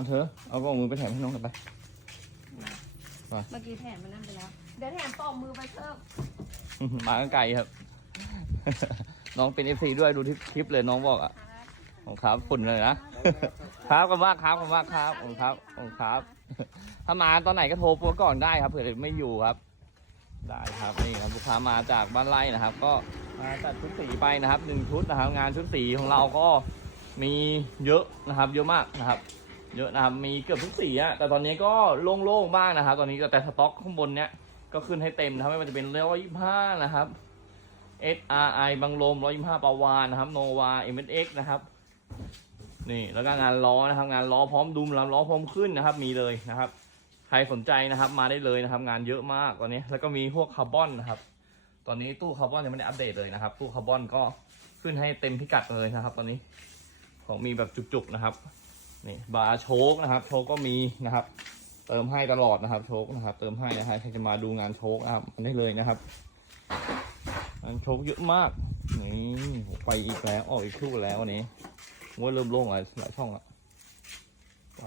เอาเธอ เอากล่องมือไปแถมให้น้องกันไป เมื่อกี้แถมมันนั่นไปแล้ว เดี๋ยวแถมปอกมือไปเพิ่มมากันไกลครับ น้องเป็นเอฟซีด้วยดูที่คลิปเลยน้องบอกอะของครับฝุ่นเลยนะครับขอบคุณมากครับขอบคุณมากครับขอบคุณครับขอบคุณครับ ถ้ามาตอนไหนก็โทรปัวก่อนได้ครับเผื่อไม่อยู่ครับ ได้ครับนี่ครับลูกค้ามาจากบ้านไร่นะครับ ก็มาจัดชุดสีไปนะครับหนึ่งชุดนะครับ งานชุดสีของเราก็มีเยอะนะครับ เยอะมากนะครับ เยอะนะครับ มีเกือบทุกสีอะแต่ตอนนี้ก็โล่งๆบ้างนะครับ ตอนนี้แต่สต็อกข้างบนเนี้ยก็ขึ้นให้เต็มนะครับ ไม่ว่าจะเป็นร้อยยี่ห้านะครับ SRI บังลมร้อยยี่ห้าปาวานนะครับ โนวา MSX นะครับ นี่แล้วก็งานล้อนะครับ งานล้อพร้อมดุมลำล้อพร้อมขึ้นนะครับ มีเลยนะครับ ใครสนใจนะครับมาได้เลยนะครับ งานเยอะมากตอนนี้ แล้วก็มีพวกคาร์บอนนะครับ ตอนนี้ตู้คาร์บอนยังไม่ได้อัปเดตเลยนะครับ ตู้คาร์บอนก็ขึ้นให้เต็มพิกัดเลยนะครับ ตอนนี้ ของมีแบบจุกๆนะครับ นี่บาร์โชคนะครับ โชคก็มีนะครับ เติมให้ตลอดนะครับ โชคนะครับ เติมให้นะฮะใครจะมาดูงานโชคนะครับมาได้เลยนะครับงานโชคเยอะมากนี่ไปอีกแล้วออกอีกคู่แล้วนนี้ว่าเริ่มโล่งหลายหลายช่องละไป